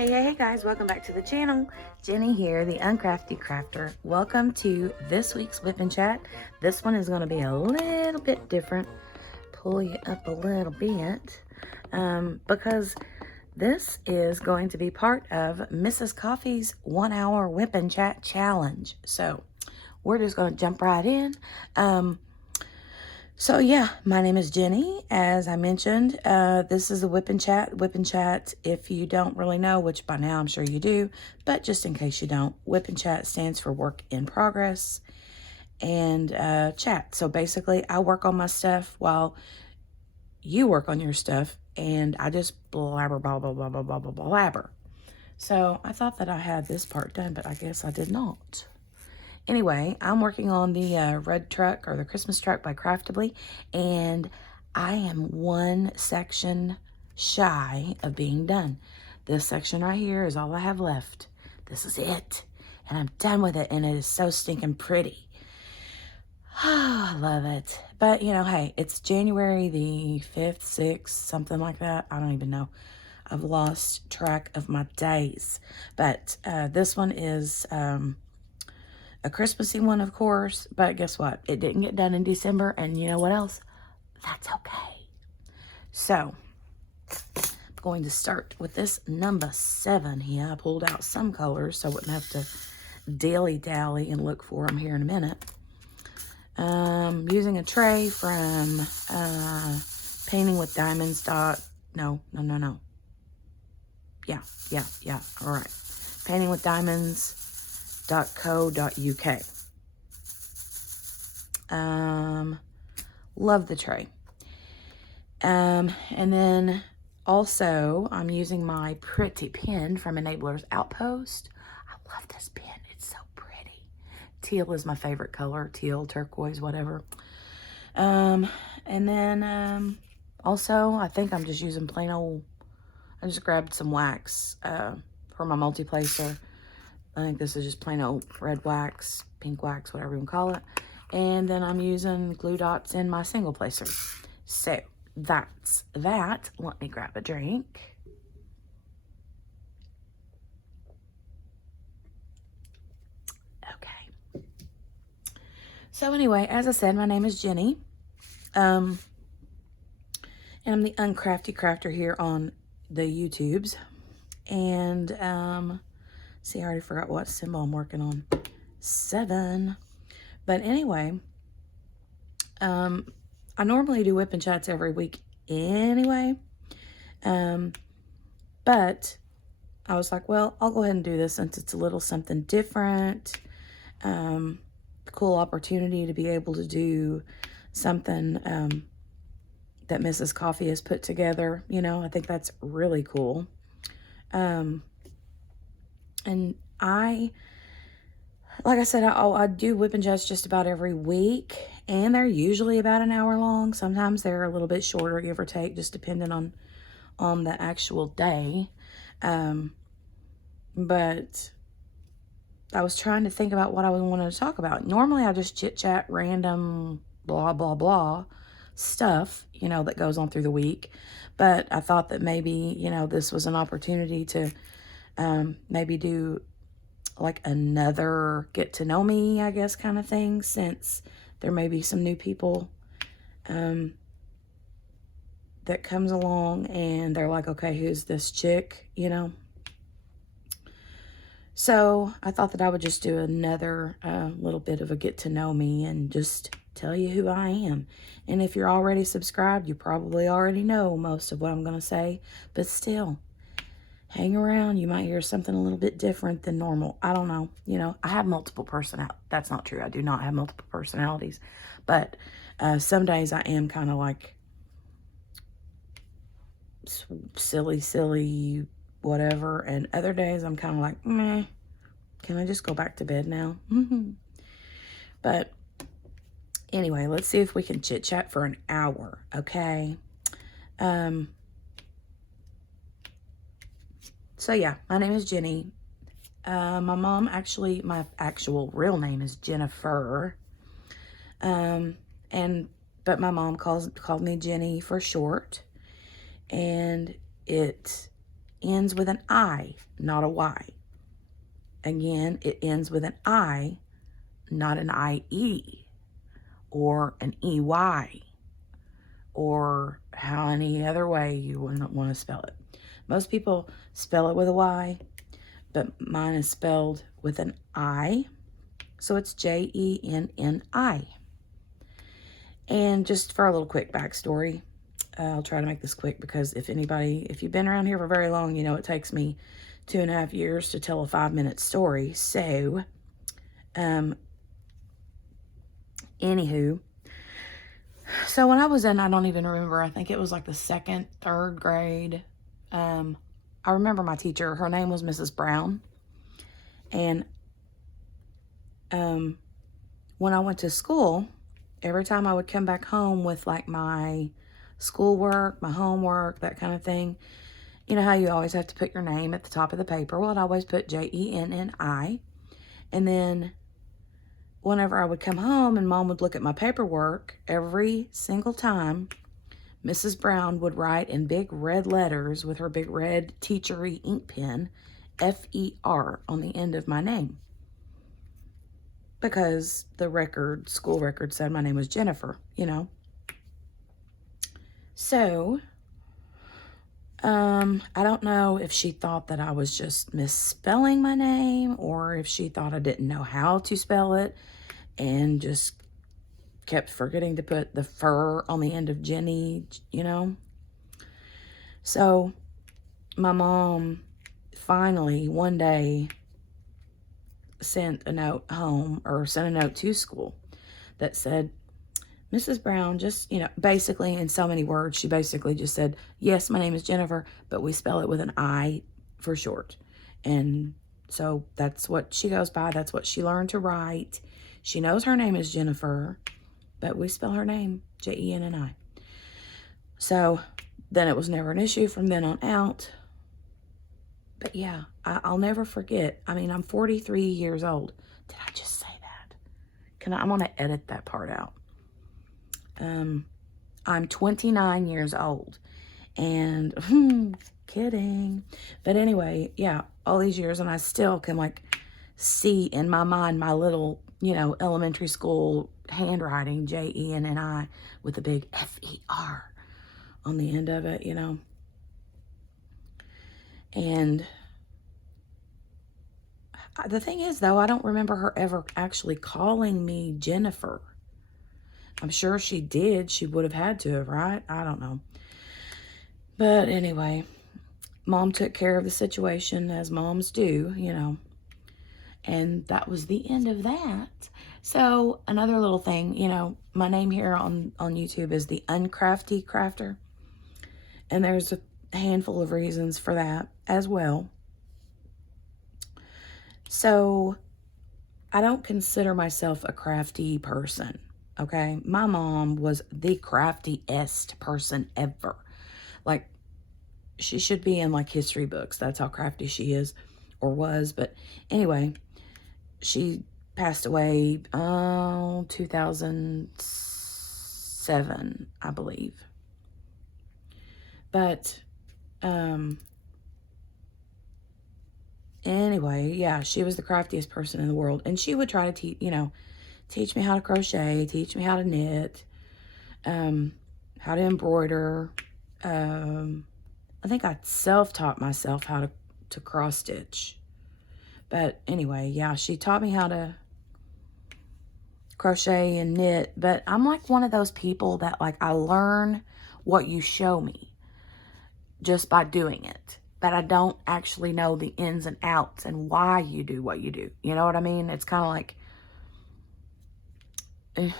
Hey guys, welcome back to the channel. Jenny here, the Uncrafty Crafter. Welcome to this week's Whip and Chat. This one is going to be a little bit different. Pull you up a little bit because this is going to be part of Mrs. Coffee's 1 hour Whip and Chat challenge. So we're just going to jump right in. So yeah, my name is Jenny. As I mentioned, this is a Whip and Chat. Whip and Chat, if you don't really know, which by now I'm sure you do, but just in case you don't, Whip and Chat stands for work in progress and chat. So basically, I work on my stuff while you work on your stuff, and I just blabber, blah, blah, blah, blah, blah, blah, blabber. So I thought that I had this part done, but I guess I did not. Anyway, I'm working on the red truck or the Christmas truck by Craftably, and I am one section shy of being done. This section right here is all I have left. This is it, and I'm done with it, and it is so stinking pretty. I love it. But, you know, hey, it's January the 5th, 6th, something like that. I don't even know. I've lost track of my days. But this one is a Christmassy one, of course, but guess what? It didn't get done in December, and you know what else? That's okay. So, I'm going to start with this number 7 here. I pulled out some colors so I wouldn't have to dilly-dally and look for them here in a minute. Using a tray from Painting with Diamonds. No. Yeah. All right. Painting with Diamonds. .co.uk. Love the tray. And then also I'm using my pretty pen from Enabler's Outpost. I love this pen. It's so pretty. Teal is my favorite color. Teal, turquoise, whatever. And then also I think I'm just using plain old, I just grabbed some wax for my multi-placer. I think this is just plain old red wax, pink wax, whatever you want to call it. And then I'm using glue dots in my single placer. So that's that. Let me grab a drink. Okay. So anyway, as I said, my name is Jenny. And I'm the Uncrafty Crafter here on the YouTubes. And see, I already forgot what symbol I'm working on. 7. But anyway, I normally do Whip and Chats every week anyway. But I was like, well, I'll go ahead and do this since it's a little something different. Cool opportunity to be able to do something that Mrs. Coffee has put together. You know, I think that's really cool. And like I said, I do Whip and Chats just about every week, and they're usually about an hour long. Sometimes they're a little bit shorter, give or take, just depending on the actual day. But I was trying to think about what I wanted to talk about. Normally, I just chit-chat random blah, blah, blah stuff, you know, that goes on through the week. But I thought that maybe, you know, this was an opportunity to maybe do like another get to know me, I guess, kind of thing, since there may be some new people that comes along and they're like, okay, who's this chick, you know? So I thought that I would just do another little bit of a get to know me and just tell you who I am. And if you're already subscribed, you probably already know most of what I'm going to say, but still, hang around. You might hear something a little bit different than normal. I don't know. You know, I have multiple personalities. That's not true. I do not have multiple personalities. But some days I am kind of like silly, whatever. And other days I'm kind of like, meh, can I just go back to bed now? But anyway, let's see if we can chit-chat for an hour, okay? So yeah, my name is Jenny. My mom actually, my actual real name is Jennifer. But my mom called me Jenny for short. And it ends with an I, not a Y. Again, it ends with an I, not an IE or an EY or how any other way you wouldn't want to spell it. Most people spell it with a Y, but mine is spelled with an I, so it's Jenni. And just for a little quick backstory, I'll try to make this quick because if you've been around here for very long, you know it takes me 2.5 years to tell a 5-minute story. So, anywho, so when I was in, I don't even remember, I think it was like the 2nd, 3rd grade. I remember my teacher, her name was Mrs. Brown. And when I went to school, every time I would come back home with like my schoolwork, my homework, that kind of thing, you know how you always have to put your name at the top of the paper? Well, I'd always put Jenni. And then whenever I would come home and Mom would look at my paperwork, every single time, Mrs. Brown would write in big red letters with her big red teachery ink pen, FER on the end of my name. Because the school record said my name was Jennifer, you know. So, I don't know if she thought that I was just misspelling my name or if she thought I didn't know how to spell it and just kept forgetting to put the fur on the end of Jenny, you know. So, my mom finally one day sent a note home or sent a note to school that said, Mrs. Brown, just, you know, basically in so many words, she basically just said, yes, my name is Jennifer, but we spell it with an I for short. And so that's what she goes by. That's what she learned to write. She knows her name is Jennifer, but we spell her name Jenni. So then it was never an issue from then on out. But yeah, I'll never forget. I mean, I'm 43 years old. Did I just say that? I'm going to edit that part out. I'm 29 years old. And, kidding. But anyway, yeah, all these years, and I still can, like, see in my mind my little, you know, elementary school handwriting, Jenni, with a big FER on the end of it, you know. And the thing is, though, I don't remember her ever actually calling me Jennifer. I'm sure she did. She would have had to have, right? I don't know. But anyway, Mom took care of the situation as moms do, you know. And that was the end of that. So another little thing, you know, my name here on YouTube is the Uncrafty Crafter. And there's a handful of reasons for that as well. So I don't consider myself a crafty person, okay? My mom was the craftiest person ever. Like, she should be in, like, history books. That's how crafty she is or was. But anyway, she passed away 2007, I believe. But anyway, yeah, she was the craftiest person in the world. And she would try to teach me how to crochet, teach me how to knit, how to embroider. I think I self-taught myself how to cross stitch. But anyway, yeah, she taught me how to crochet and knit. But I'm like one of those people that, like, I learn what you show me just by doing it. But I don't actually know the ins and outs and why you do what you do. You know what I mean? It's kind of like, I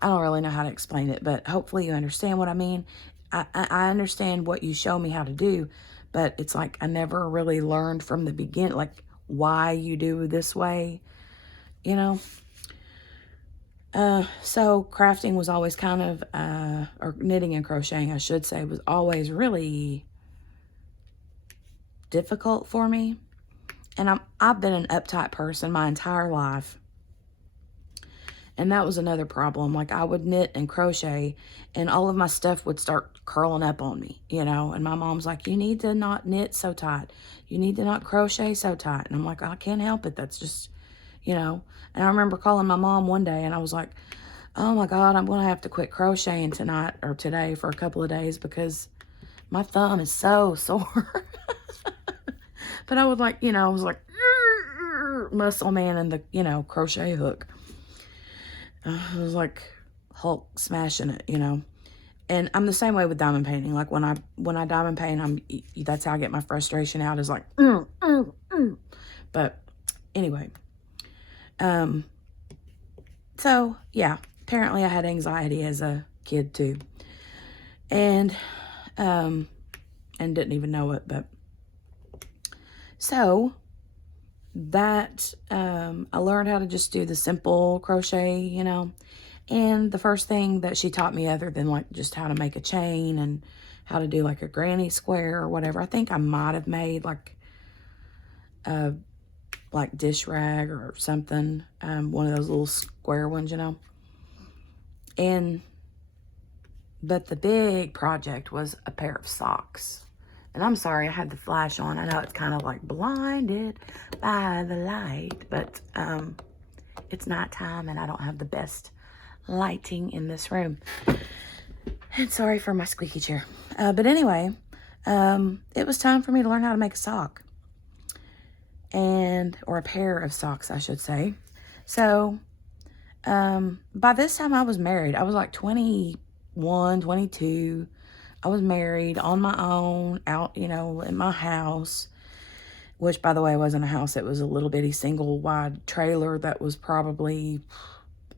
don't really know how to explain it, but hopefully you understand what I mean. I understand what you show me how to do, but it's like I never really learned from the beginning, like, why you do this way, you know? So crafting was always kind of, or knitting and crocheting, I should say, was always really difficult for me. And I've been an uptight person my entire life. And that was another problem. Like, I would knit and crochet, and all of my stuff would start curling up on me, you know. And my mom's like, you need to not knit so tight. You need to not crochet so tight. And I'm like, I can't help it. That's just, you know. And I remember calling my mom one day, and I was like, oh my God, I'm going to have to quit crocheting tonight or today for a couple of days because my thumb is so sore. But I was like, you know, I was like, muscle man and the, you know, crochet hook. I was like Hulk smashing it, you know. And I'm the same way with diamond painting. Like when I diamond paint, that's how I get my frustration out, is like, But anyway, so yeah, apparently I had anxiety as a kid too, and didn't even know it. But so that I learned how to just do the simple crochet, you know. And the first thing that she taught me, other than like just how to make a chain and how to do like a granny square or whatever, I think I might have made like a dish rag or something, one of those little square ones, you know. But the big project was a pair of socks. And I'm sorry, I had the flash on. I know it's kind of like blinded by the light, but it's nighttime and I don't have the best lighting in this room. And sorry for my squeaky chair. But anyway, it was time for me to learn how to make a sock. Or a pair of socks, I should say. So, by this time I was married. I was like 21, 22. I was married on my own, out, you know, in my house, which, by the way, wasn't a house. It was a little bitty single wide trailer that was probably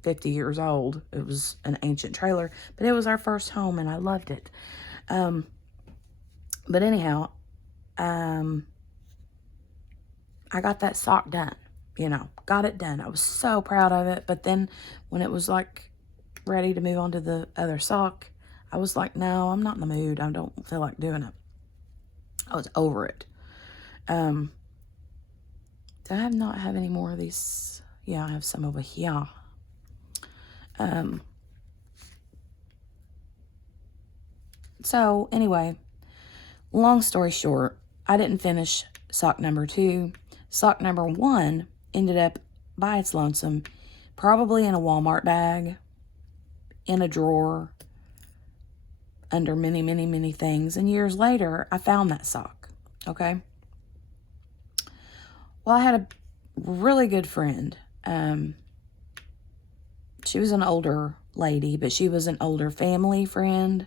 50 years old. It was an ancient trailer, but it was our first home and I loved it. But anyhow, I got that sock done, you know, got it done. I was so proud of it. But then when it was like ready to move on to the other sock, I was like, no, I'm not in the mood. I don't feel like doing it. I was over it. Do I not have any more of these? Yeah, I have some over here. So anyway, long story short, I didn't finish sock number 2. Sock number 1 ended up by its lonesome, probably in a Walmart bag, in a drawer, under many, many, many things. And years later, I found that sock, okay? Well, I had a really good friend. She was an older lady, but she was an older family friend.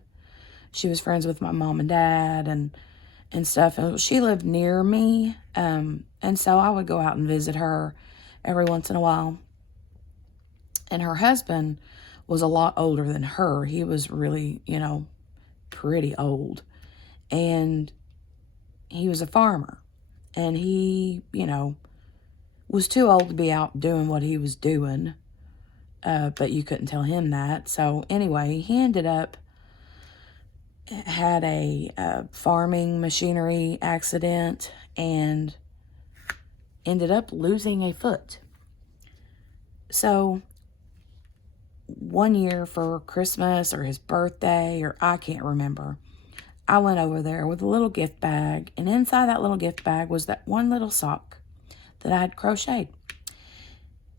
She was friends with my mom and dad and stuff. And she lived near me. And so I would go out and visit her every once in a while. And her husband was a lot older than her. He was really, you know, pretty old. And he was a farmer. And he, you know, was too old to be out doing what he was doing. But you couldn't tell him that. So anyway, he ended up had a farming machinery accident and ended up losing a foot. So one year for Christmas or his birthday, or I can't remember, I went over there with a little gift bag, and inside that little gift bag was that one little sock that I had crocheted.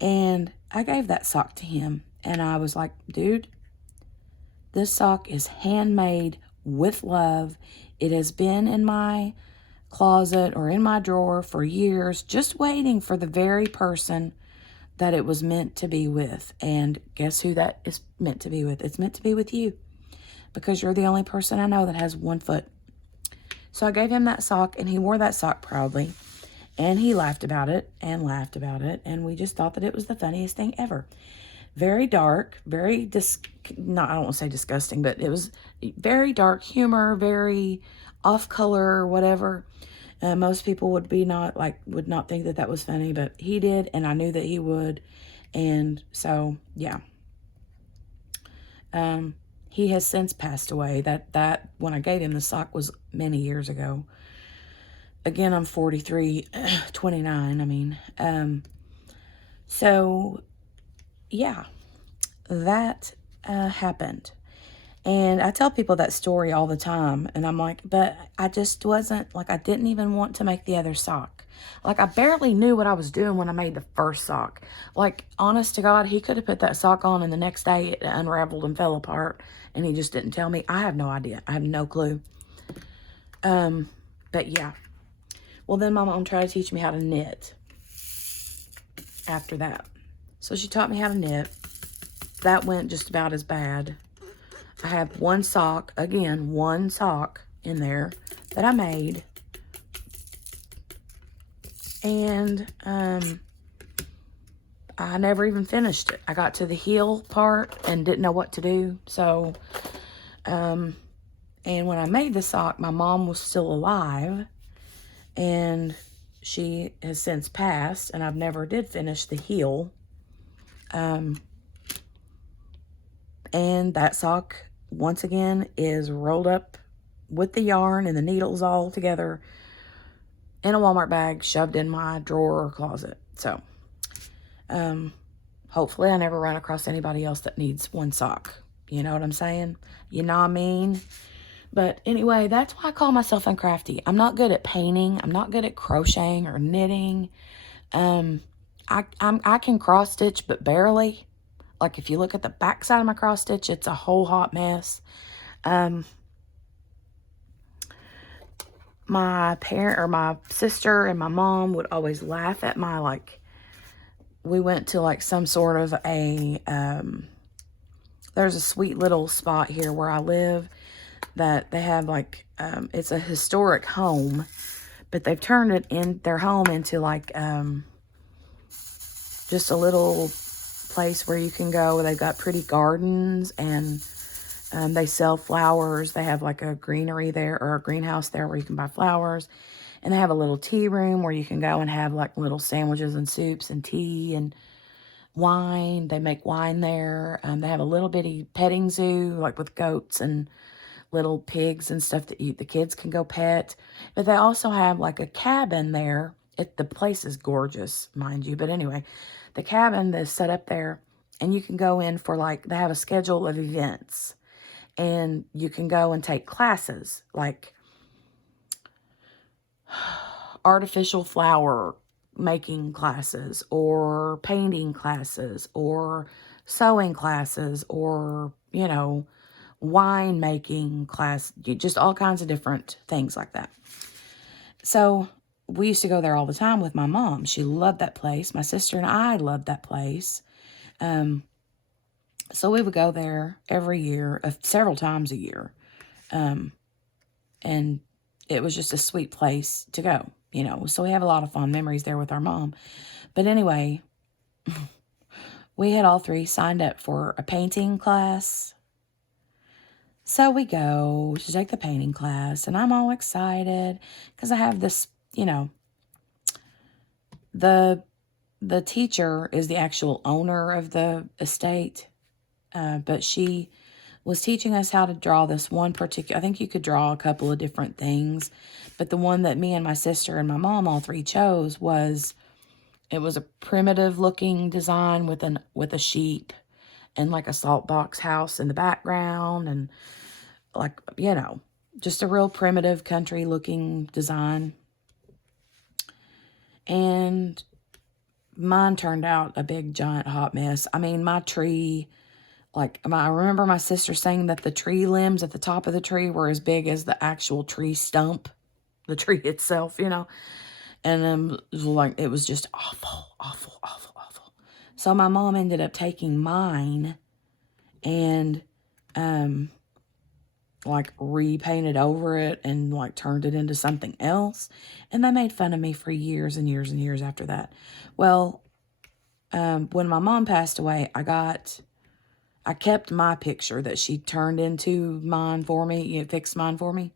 And I gave that sock to him, and I was like, dude, this sock is handmade with love. It has been in my closet or in my drawer for years, just waiting for the very person that it was meant to be with. And guess who that is meant to be with? It's meant to be with you, because you're the only person I know that has one foot. So I gave him that sock, and he wore that sock proudly, and he laughed about it, and and we just thought that it was the funniest thing ever. Very dark, very I don't want to say disgusting, but it was very dark humor, very off color, whatever. Most people would not think that that was funny, but he did, and I knew that he would. And so, yeah. He has since passed away. That when I gave him the sock was many years ago. Again, I'm 43, 29, I mean. So, yeah. that happened. And I tell people that story all the time. And I'm like, but I just wasn't, like, I didn't even want to make the other sock. Like, I barely knew what I was doing when I made the first sock. Like, honest to God, he could have put that sock on and the next day it unraveled and fell apart. And he just didn't tell me. I have no idea. I have no clue. But yeah. Well, then my mom tried to teach me how to knit after that. So she taught me how to knit. That went just about as bad. I have one sock, again, one sock in there that I made. And I never even finished it. I got to the heel part and didn't know what to do. So, and when I made the sock, my mom was still alive. And she has since passed. And I've never did finish the heel. And that sock, once again, is rolled up with the yarn and the needles all together in a Walmart bag, shoved in my drawer or closet. So, hopefully I never run across anybody else that needs one sock. You know what I'm saying? You know what I mean? But anyway, that's why I call myself uncrafty. I'm not good at painting. I'm not good at crocheting or knitting. I can cross stitch, but barely. Like, if you look at the back side of my cross stitch, it's a whole hot mess. My parent, or my sister and my mom would always laugh at my, like, we went to, like, some sort of a, there's a sweet little spot here where I live that they have, like, it's a historic home, but they've turned it in, their home into, like, just a little place where you can go. They've got pretty gardens, and they sell flowers. They have like a greenery there, or a greenhouse there, where you can buy flowers. And they have a little tea room where you can go and have like little sandwiches and soups and tea and wine. They make wine there. They have a little bitty petting zoo, like with goats and little pigs and stuff that the kids can go pet. But they also have like a cabin there. The place is gorgeous, mind you. But anyway, the cabin that's set up there, and you can go in for, like, they have a schedule of events, and you can go and take classes, like artificial flower making classes, or painting classes, or sewing classes, or, you know, wine making class, just all kinds of different things like that. So we used to go there all the time with my mom. She loved that place. My sister and I loved that place. So we would go there every year, several times a year. And it was just a sweet place to go, you know. So we have a lot of fond memories there with our mom. But anyway, we had all three signed up for a painting class. So we go to take the painting class, and I'm all excited because I have this, you know, the teacher is the actual owner of the estate, but she was teaching us how to draw this one particular, I think you could draw a couple of different things, but the one that me and my sister and my mom all three chose was, it was a primitive looking design with a sheep and like a salt box house in the background, and like, you know, just a real primitive country looking design. And mine turned out a big giant hot mess. I mean, my tree, like, I remember my sister saying that the tree limbs at the top of the tree were as big as the actual tree stump, the tree itself, you know. And it was just awful, awful, awful, awful. So my mom ended up taking mine and like repainted over it and like turned it into something else. And they made fun of me for years and years and years after that. Well, when my mom passed away, I kept my picture that she turned into mine for me, you know, fixed mine for me.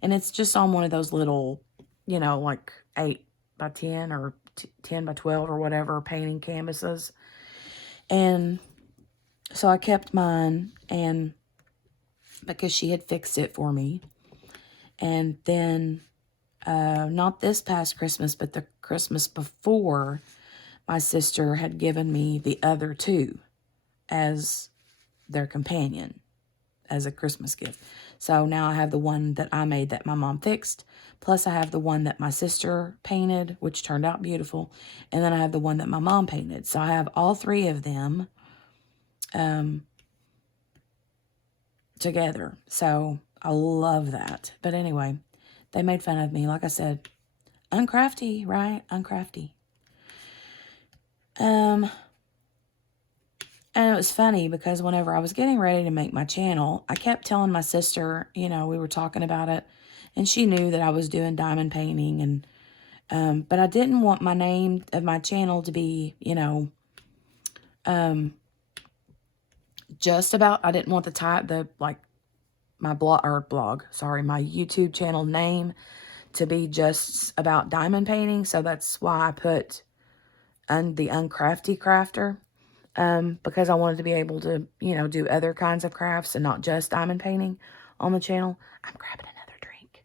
And it's just on one of those little, you know, like 8 by 10 or 10 by 12 or whatever painting canvases. And so I kept mine, and because she had fixed it for me. And then, not this past Christmas, but the Christmas before, my sister had given me the other two. as their companion, as a Christmas gift. So now I have the one that I made that my mom fixed. Plus I have the one that my sister painted, which turned out beautiful. And then I have the one that my mom painted. So I have all three of them together. So I love that. But anyway, they made fun of me. Like I said, uncrafty, right? Uncrafty. And it was funny because whenever I was getting ready to make my channel, I kept telling my sister, you know, we were talking about it, and she knew that I was doing diamond painting, and but I didn't want my name of my channel to be, you know, just about, I didn't want my my YouTube channel name to be just about diamond painting. So that's why I put the Uncrafty Crafter. Because I wanted to be able to, you know, do other kinds of crafts and not just diamond painting on the channel. I'm grabbing another drink.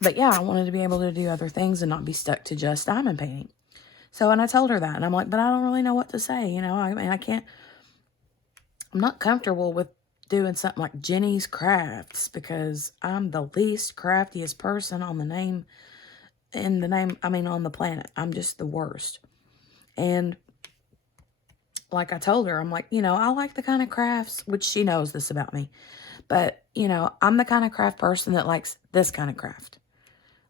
But yeah, I wanted to be able to do other things and not be stuck to just diamond painting. So, and I told her that, and I'm like, but I don't really know what to say, you know, I mean, I'm not comfortable with doing something like Jenny's Crafts because I'm the least craftiest person on the on the planet. I'm just the worst. And like I told her, I'm like, you know, I like the kind of crafts, which she knows this about me, but, you know, I'm the kind of craft person that likes this kind of craft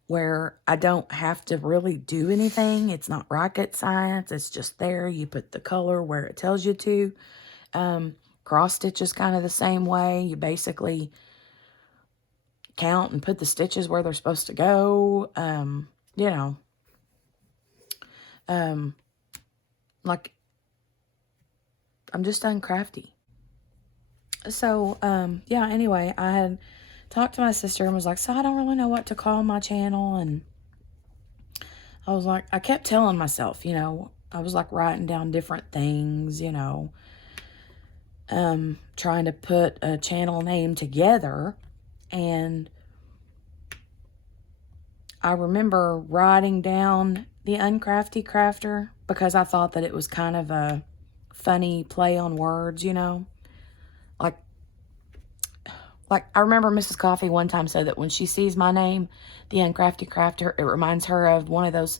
where I don't have to really do anything. It's not rocket science. It's just there. You put the color where it tells you to. Cross stitch is kind of the same way. You basically count and put the stitches where they're supposed to go. You know, like, I'm just uncrafty. So, yeah, anyway, I had talked to my sister and was like, so I don't really know what to call my channel. And I was like, I kept telling myself, you know, I was like writing down different things, you know, trying to put a channel name together. And I remember writing down the Uncrafty Crafter because I thought that it was kind of a funny play on words, you know. Like I remember Mrs. Coffee one time said that when she sees my name, the Uncrafty Crafter, it reminds her of one of those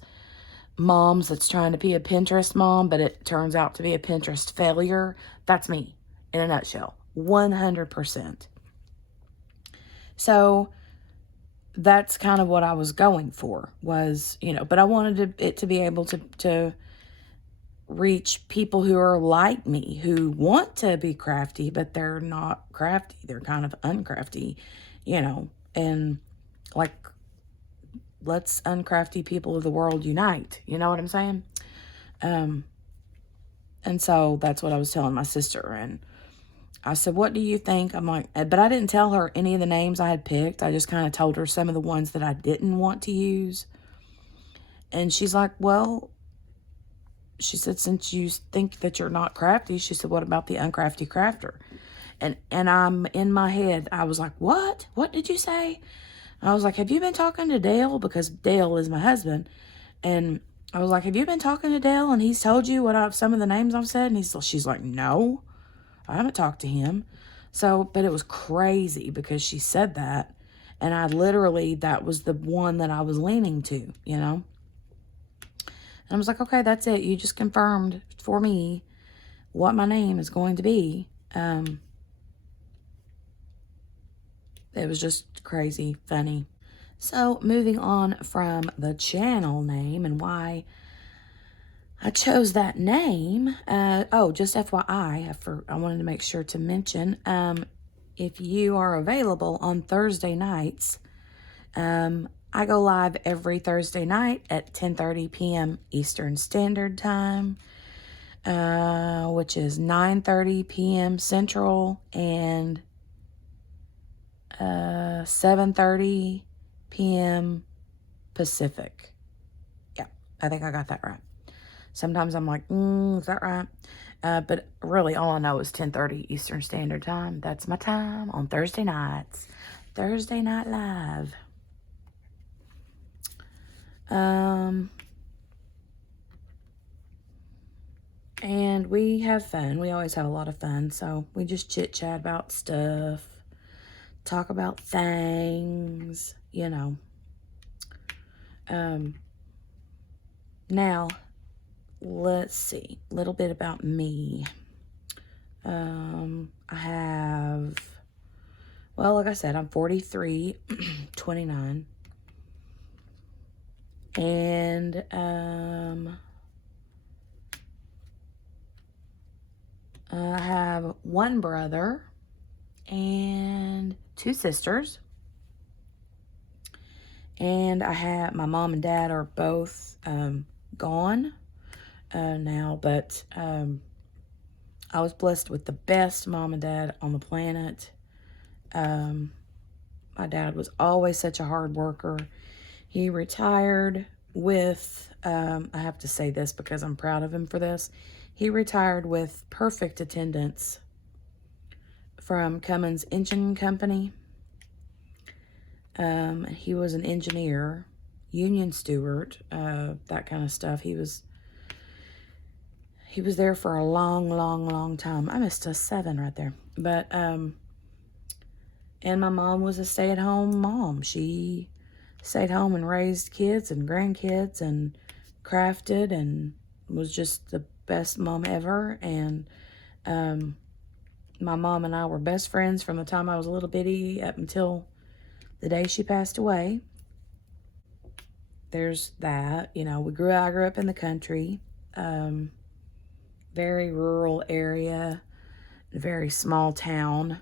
moms that's trying to be a Pinterest mom, but it turns out to be a Pinterest failure. That's me in a nutshell, 100%. So that's kind of what I was going for was, you know, but I wanted it to be able to reach people who are like me, who want to be crafty, but they're not crafty. They're kind of uncrafty, you know, and like, let's uncrafty people of the world unite. You know what I'm saying? And so that's what I was telling my sister. And I said, what do you think? I'm like, but I didn't tell her any of the names I had picked. I just kind of told her some of the ones that I didn't want to use. And she's like, well, she said, since you think that you're not crafty, she said, what about the Uncrafty Crafter? And I'm in my head, I was like, what? What did you say? And I was like, have you been talking to Dale? Because Dale is my husband. And I was like, have you been talking to Dale? And he's told you some of the names I've said? And she's like, no, I haven't talked to him. So, but it was crazy because she said that. And that was the one that I was leaning to, you know? And I was like, okay, that's it. You just confirmed for me what my name is going to be. It was just crazy, funny. So moving on from the channel name and why I chose that name. Just FYI, I wanted to make sure to mention, if you are available on Thursday nights, I go live every Thursday night at 10:30 p.m. Eastern Standard Time, which is 9:30 p.m. Central and 7:30 p.m. Pacific. Yeah, I think I got that right. Sometimes I'm like, is that right? But really, all I know is 10:30 Eastern Standard Time. That's my time on Thursday nights. Thursday Night Live. And we have fun. We always have a lot of fun. So we just chit-chat about stuff, talk about things, you know. Now, let's see. A little bit about me. I have, well, like I said, I'm 43, 29. And, I have one brother and two sisters. And I have, my mom and dad are both gone now, but I was blessed with the best mom and dad on the planet. My dad was always such a hard worker. He retired with, I have to say this because I'm proud of him for this. He retired with perfect attendance from Cummins Engine Company. He was an engineer, union steward, that kind of stuff. He was there for a long, long, long time. I missed a 7 right there. But, and my mom was a stay-at-home mom. She stayed home and raised kids and grandkids and crafted and was just the best mom ever. And my mom and I were best friends from the time I was a little bitty up until the day she passed away. There's that. You know, I grew up in the country, very rural area, a very small town.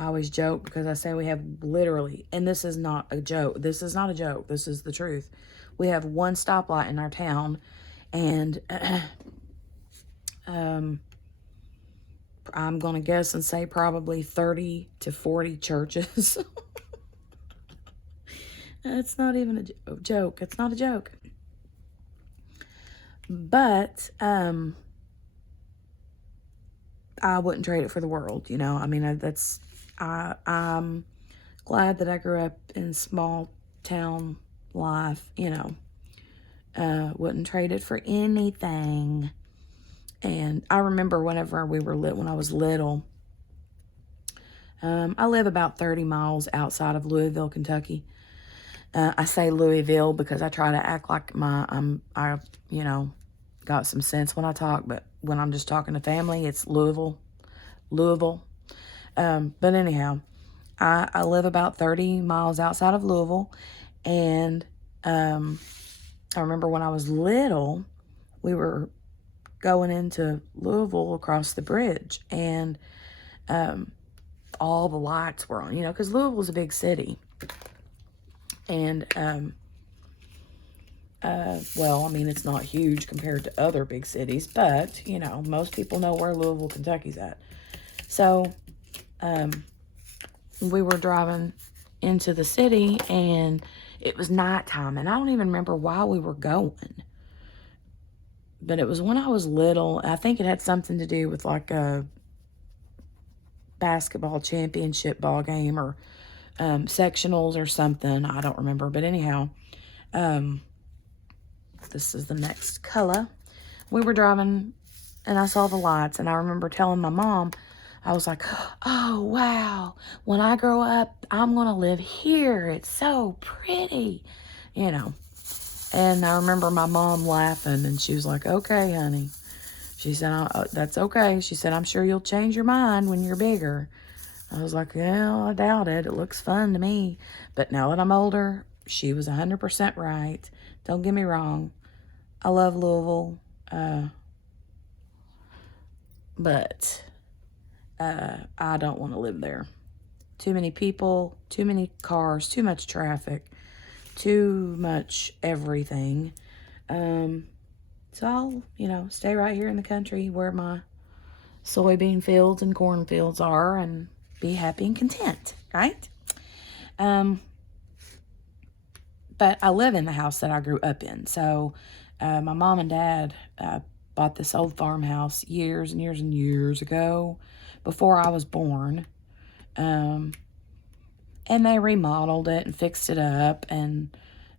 I always joke because I say we have literally, and this is not a joke. This is not a joke. This is the truth. We have one stoplight in our town, and I'm going to guess and say probably 30 to 40 churches. It's not even a joke. It's not a joke. But I wouldn't trade it for the world, you know. I mean, I'm glad that I grew up in small town life, you know. Wouldn't trade it for anything. And I remember whenever when I was little, I live about 30 miles outside of Louisville, Kentucky. I say Louisville because I try to act like I you know, got some sense when I talk, but when I'm just talking to family, it's Louisville. But anyhow, I live about 30 miles outside of Louisville, and I remember when I was little, we were going into Louisville across the bridge, and all the lights were on, you know, because Louisville's a big city. And, well, I mean, it's not huge compared to other big cities, but, you know, most people know where Louisville, Kentucky's at. So, we were driving into the city, and it was nighttime, and I don't even remember why we were going. But it was when I was little. I think it had something to do with, like, a basketball championship ball game or sectionals or something. I don't remember. But anyhow, this is the next color. We were driving, and I saw the lights, and I remember telling my mom, I was like, oh, wow, when I grow up, I'm going to live here. It's so pretty, you know. And I remember my mom laughing, and she was like, okay, honey. She said, that's okay. She said, I'm sure you'll change your mind when you're bigger. I was like, well, I doubt it. It looks fun to me. But now that I'm older, she was 100% right. Don't get me wrong. I love Louisville. But I don't want to live there. Too many people, too many cars, too much traffic, too much everything. So I'll, you know, stay right here in the country where my soybean fields and corn fields are and be happy and content, right? But I live in the house that I grew up in. So my mom and dad bought this old farmhouse years and years and years ago, before I was born. And they remodeled it and fixed it up. And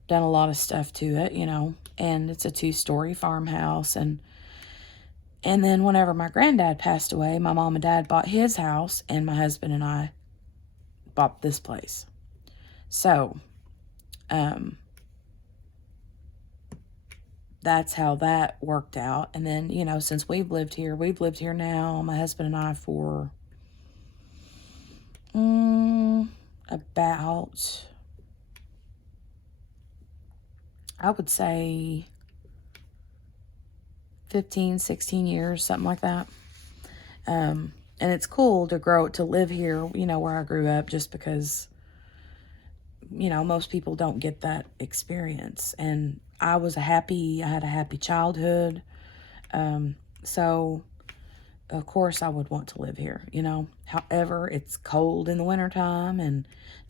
done a lot of stuff to it, you know, and it's a 2-story farmhouse. And then whenever my granddad passed away, my mom and dad bought his house, and my husband and I bought this place. So, that's how that worked out. And then, you know, since we've lived here now, my husband and I, for about, I would say 15, 16 years, something like that. And it's cool to live here, you know, where I grew up, just because, you know, most people don't get that experience. And I had a happy childhood. So of course I would want to live here, you know. However, it's cold in the wintertime and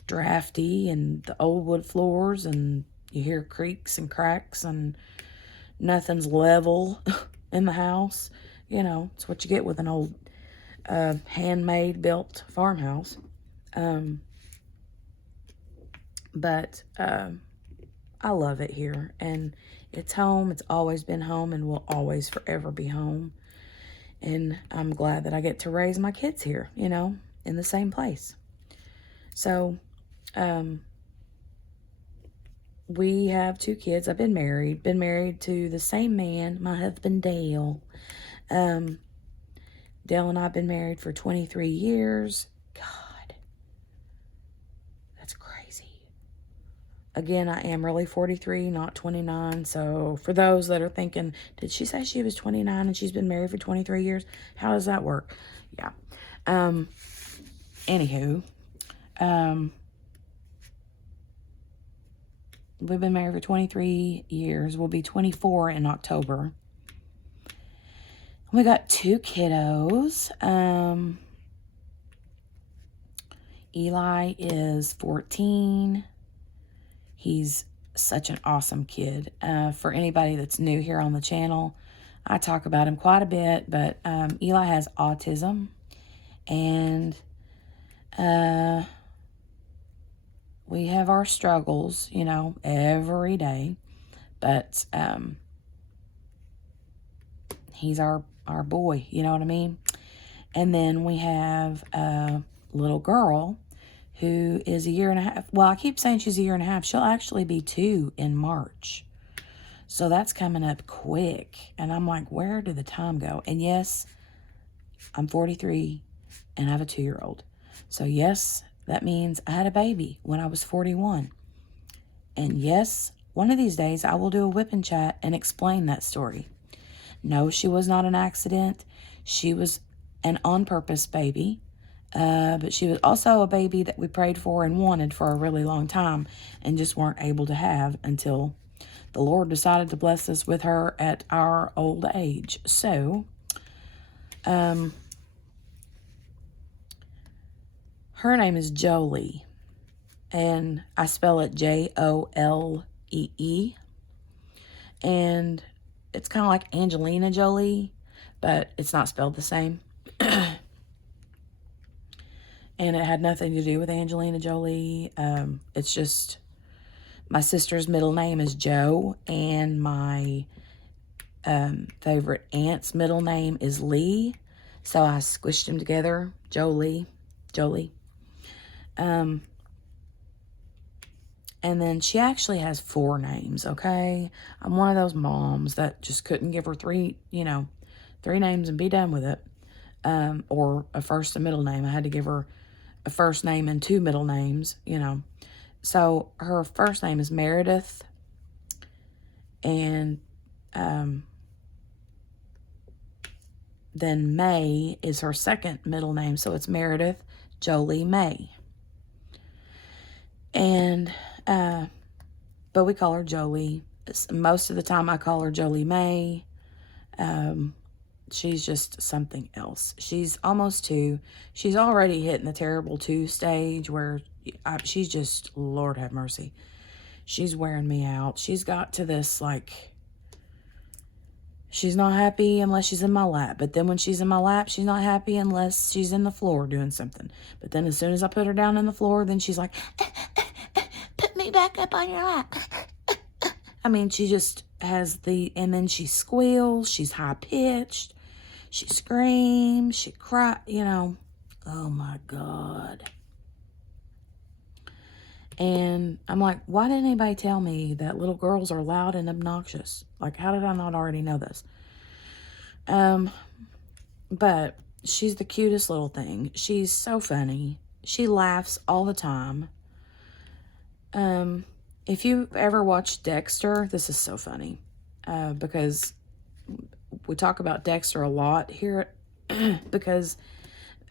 drafty, and the old wood floors, and you hear creaks and cracks, and nothing's level in the house. You know, it's what you get with an old handmade built farmhouse. But I love it here, and it's home. It's always been home, and will always forever be home. And I'm glad that I get to raise my kids here, you know, in the same place. So, we have 2 kids. I've been married to the same man, my husband, Dale. Dale and I have been married for 23 years. God, that's crazy. Again, I am really 43, not 29. So for those that are thinking, did she say she was 29 and she's been married for 23 years? How does that work? Yeah. Anywho, we've been married for 23 years. We'll be 24 in October. We got 2 kiddos. Eli is 14. He's such an awesome kid. For anybody that's new here on the channel, I talk about him quite a bit, but Eli has autism, and we have our struggles, you know, every day, but he's our boy, you know what I mean? And then we have a little girl who is a year and a half. Well, I keep saying she's a year and a half. She'll actually be 2 in March. So that's coming up quick. And I'm like, where did the time go? And yes, I'm 43 and I have a 2-year-old. So yes, that means I had a baby when I was 41. And yes, one of these days I will do a whip and chat and explain that story. No, she was not an accident. She was an on-purpose baby. But she was also a baby that we prayed for and wanted for a really long time and just weren't able to have until the Lord decided to bless us with her at our old age. So, her name is Jolie, and I spell it Jolee, and it's kind of like Angelina Jolie, but it's not spelled the same. And it had nothing to do with Angelina Jolie. It's just my sister's middle name is Jo, and my favorite aunt's middle name is Lee. So I squished them together, Jolie. And then she actually has 4 names, okay? I'm one of those moms that just couldn't give her 3 names and be done with it. Or a first and middle name. I had to give her a first name and 2 middle names, you know. So her first name is Meredith, and then May is her second middle name, so it's Meredith Jolie May. And but we call her Jolie. Most of the time I call her Jolie May. She's just something else. She's almost 2. She's already hitting the terrible 2 stage where she's just, Lord have mercy. She's wearing me out. She's got to this, like, she's not happy unless she's in my lap. But then when she's in my lap, she's not happy unless she's in the floor doing something. But then as soon as I put her down on the floor, then she's like, put me back up on your lap. I mean, she just has and then she squeals, she's high pitched, she screams, she cries, oh my God. And I'm like, why didn't anybody tell me that little girls are loud and obnoxious? Like, how did I not already know this? But she's the cutest little thing. She's so funny. She laughs all the time. If you've ever watched Dexter, this is so funny. Because we talk about Dexter a lot here. Because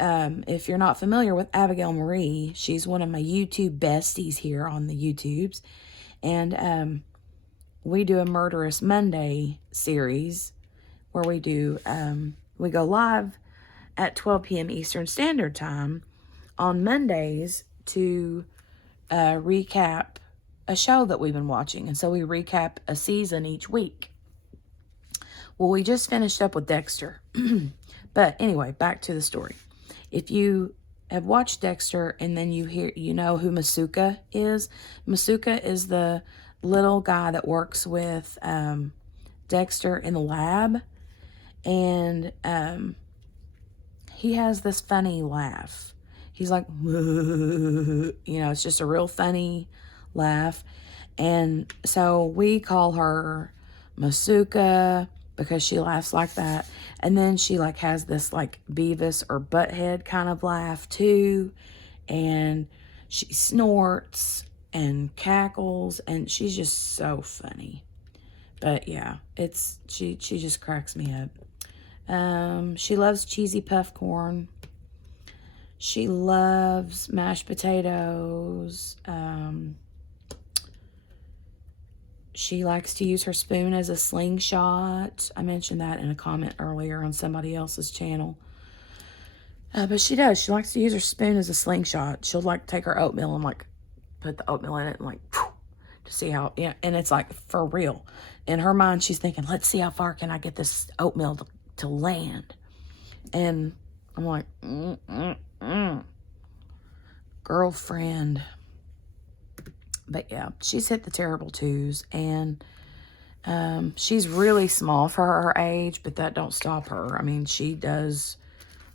if you're not familiar with Abigail Marie, she's one of my YouTube besties here on the YouTubes. And we do a Murderous Monday series where we go live at 12 p.m. Eastern Standard Time on Mondays to recap a show that we've been watching. And so we recap a season each week. Well, we just finished up with Dexter. But anyway, back to the story. If you have watched Dexter and then you know who Masuka is. Masuka is the little guy that works with Dexter in the lab. And he has this funny laugh. He's like, it's just a real funny laugh. And so we call her Masuka because she laughs like that. And then she has this Beavis or Butthead kind of laugh too. And she snorts and cackles and she's just so funny. But yeah, she just cracks me up. She loves cheesy puff corn. She loves mashed potatoes. She likes to use her spoon as a slingshot. I mentioned that in a comment earlier on somebody else's channel. But she does. She likes to use her spoon as a slingshot. She'll take her oatmeal and put the oatmeal in it and to see how, and it's for real. In her mind, she's thinking, let's see how far can I get this oatmeal to land. And I'm like, girlfriend. But yeah, she's hit the terrible twos, and she's really small for her age, but that don't stop her. I mean, she does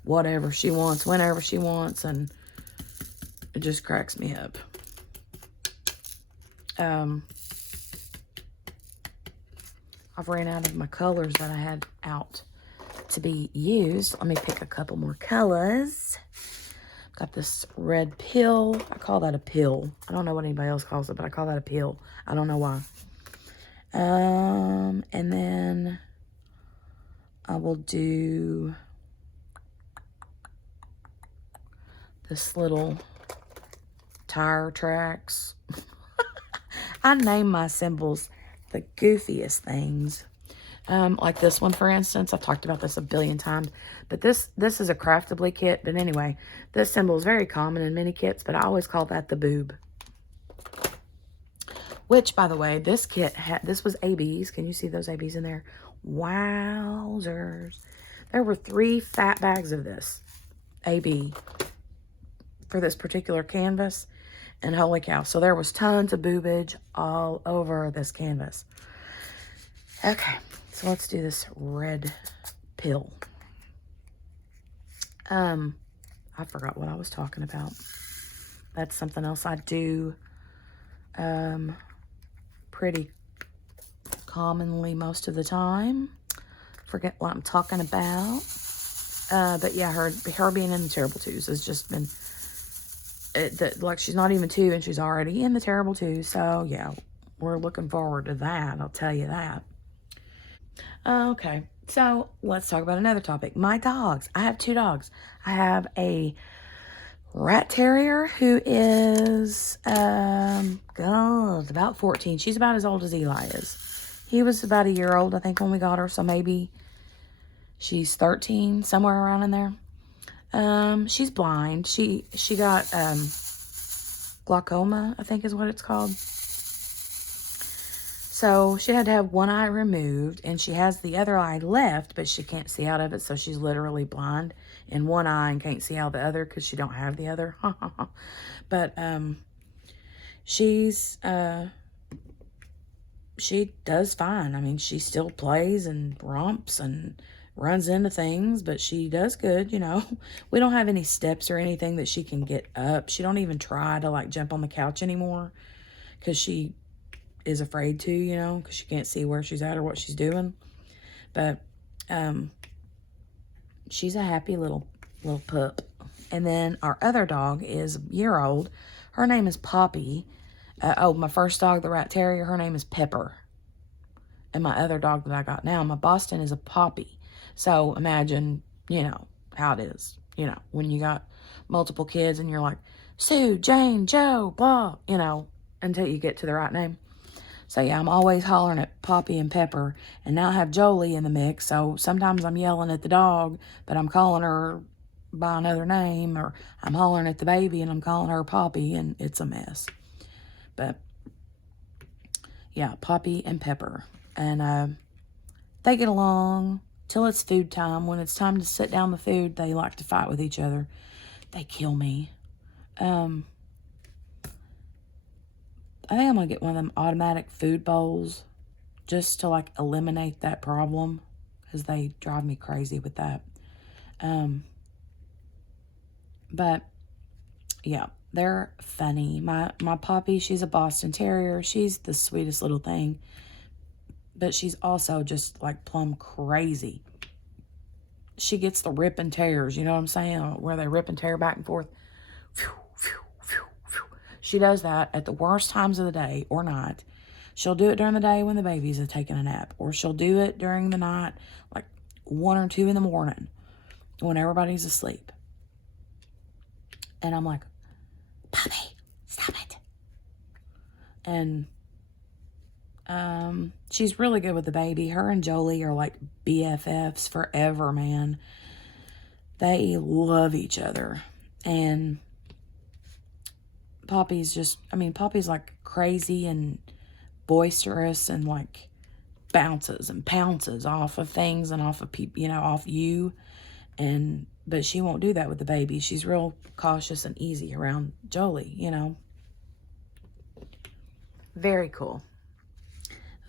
whatever she wants, whenever she wants, and it just cracks me up. I've ran out of my colors that I had out to be used. Let me pick a couple more colors. Got this red pill. I call that a pill. I don't know what anybody else calls it, but I call that a pill. I don't know why. And then I will do this little tire tracks. I name my symbols the goofiest things. Like this one, for instance. I've talked about this a billion times. But this is a Craftably kit. But anyway, this symbol is very common in many kits. But I always call that the boob. Which, by the way, this kit this was ABs. Can you see those ABs in there? Wowzers. There were 3 fat bags of this AB for this particular canvas. And holy cow. So there was tons of boobage all over this canvas. Okay. So let's do this red pill. I forgot what I was talking about. That's something else I do pretty commonly most of the time. Forget what I'm talking about. But yeah, her being in the terrible twos has just been, she's not even 2 and she's already in the terrible twos. So yeah, we're looking forward to that. I'll tell you that. Okay, so let's talk about another topic. My dogs. I have 2 dogs. I have a rat terrier who is, about 14. She's about as old as Eli is. He was about a year old, I think, when we got her, so maybe she's 13, somewhere around in there. She's blind. She got, glaucoma, I think is what it's called. So she had to have one eye removed, and she has the other eye left, but she can't see out of it, so she's literally blind in one eye and can't see out the other because she don't have the other. But she's she does fine. I mean, she still plays and romps and runs into things, but she does good, you know. We don't have any steps or anything that she can get up. She don't even try to like jump on the couch anymore because she is afraid to, you know, because she can't see where she's at or what she's doing. But she's a happy little pup. And then our other dog is a year old. Her name is Poppy. My first dog, the rat terrier, her name is Pepper. And my other dog that I got now, my Boston, is a Poppy. So imagine, you know, how it is. You know, when you got multiple kids and you're like, Sue, Jane, Joe, blah, you know, until you get to the right name. So yeah, I'm always hollering at Poppy and Pepper. And now I have Jolie in the mix. So sometimes I'm yelling at the dog, but I'm calling her by another name. Or I'm hollering at the baby and I'm calling her Poppy. And it's a mess. But yeah, Poppy and Pepper. And they get along till it's food time. When it's time to sit down the food, they like to fight with each other. They kill me. I think I'm going to get one of them automatic food bowls just to like eliminate that problem because they drive me crazy with that. But yeah, they're funny. My Poppy, she's a Boston Terrier. She's the sweetest little thing. But she's also just like plumb crazy. She gets the rip and tears, you know what I'm saying? Where they rip and tear back and forth. She does that at the worst times of the day or night. She'll do it during the day when the babies are taking a nap. Or she'll do it during the night, like 1 or 2 in the morning when everybody's asleep. And I'm like, Poppy, stop it. And she's really good with the baby. Her and Jolie are like BFFs forever, man. They love each other. And Poppy's Poppy's like crazy and boisterous and like bounces and pounces off of things and off of people, you know, off you. But she won't do that with the baby. She's real cautious and easy around Jolie, you know. Very cool.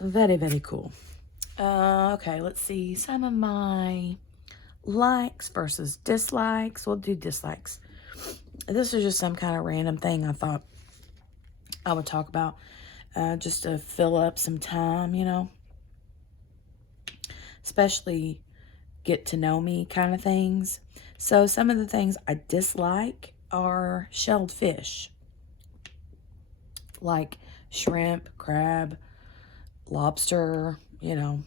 Very, very cool. Okay, let's see. Some of my likes versus dislikes. We'll do dislikes. This is just some kind of random thing I thought I would talk about just to fill up some time, you know. Especially get to know me kind of things. So some of the things I dislike are shelled fish. Like shrimp, crab, lobster, you know.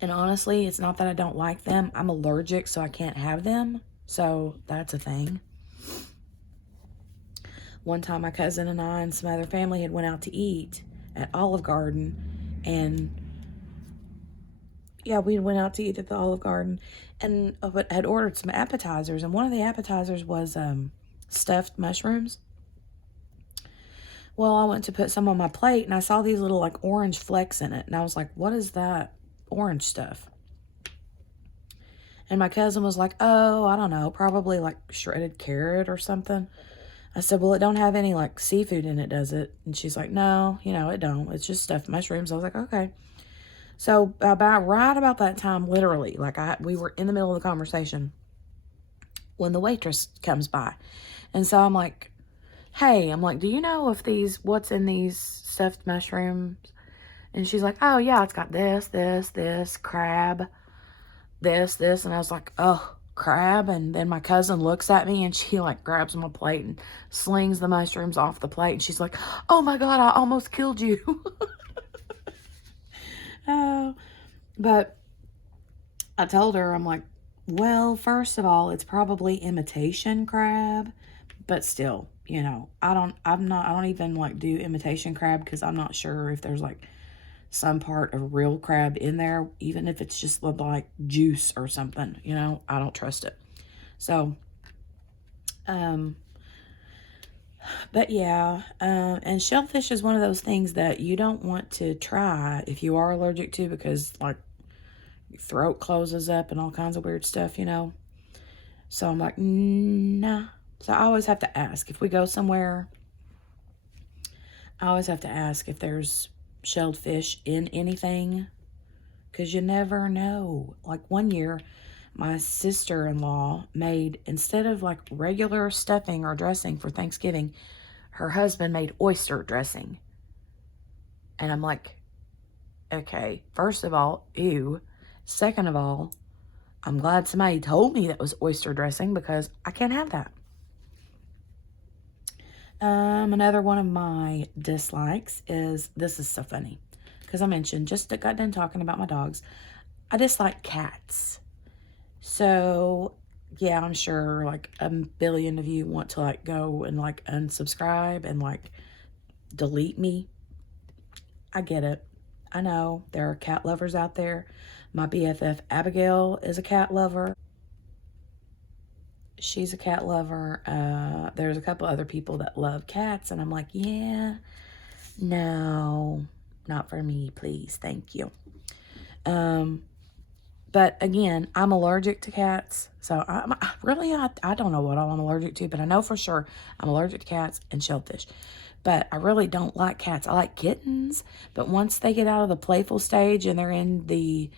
And honestly, it's not that I don't like them. I'm allergic, so I can't have them. So that's a thing. One time my cousin and I and some other family had went out to eat at Olive Garden. And yeah, we went out to eat at the Olive Garden and had ordered some appetizers. And one of the appetizers was stuffed mushrooms. Well, I went to put some on my plate and I saw these little like orange flecks in it. And I was like, what is that orange stuff? And my cousin was like, oh, I don't know, probably like shredded carrot or something. I said, well, it don't have any like seafood in it, does it? And she's like, no, you know, it don't. It's just stuffed mushrooms. I was like, okay. So right about that time, literally, like we were in the middle of the conversation when the waitress comes by. And so I'm like, hey, do you know if what's in these stuffed mushrooms? And she's like, oh yeah, it's got this, crab, this. And I was like, oh, crab. And then my cousin looks at me and she like grabs my plate and slings the mushrooms off the plate. And she's like, oh my God, I almost killed you. But I told her, I'm like, well, first of all, it's probably imitation crab, but still, you know, I don't even like do imitation crab because I'm not sure if there's like some part of real crab in there, even if it's just like juice or something, you know, I don't trust it. So, but yeah, and shellfish is one of those things that you don't want to try if you are allergic to because like your throat closes up and all kinds of weird stuff, you know. So I'm like, nah. So I always have to ask if we go somewhere. I always have to ask if there's shelled fish in anything, because you never know. Like one year, my sister-in-law made, instead of like regular stuffing or dressing for Thanksgiving, her husband made oyster dressing. And I'm like, okay, first of all, ew. Second of all, I'm glad somebody told me that was oyster dressing, because I can't have that. Another one of my dislikes is, this is so funny, because I mentioned, just got done talking about my dogs, I dislike cats. So, yeah, I'm sure like a billion of you want to like go and like unsubscribe and like delete me. I get it. I know there are cat lovers out there. My BFF Abigail is a cat lover. She's a cat lover. There's a couple other people that love cats, and I'm like, yeah, no, not for me, please, thank you. But again, I'm allergic to cats, so I don't know what all I'm allergic to, but I know for sure I'm allergic to cats and shellfish. But I really don't like cats. I like kittens, but once they get out of the playful stage and they're in the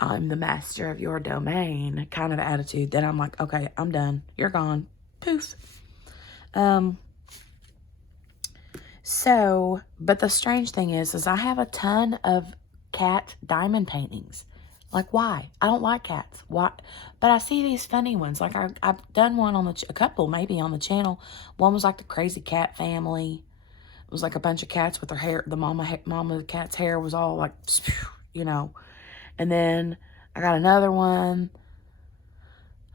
I'm the master of your domain kind of attitude, then I'm like, okay, I'm done. You're gone. Poof. So, but the strange thing is I have a ton of cat diamond paintings. Like, why? I don't like cats. Why? But I see these funny ones. Like, I've done one on a couple maybe on the channel. One was like the crazy cat family. It was like a bunch of cats with their hair. The mama of the cat's hair was all like, you know. And then I got another one.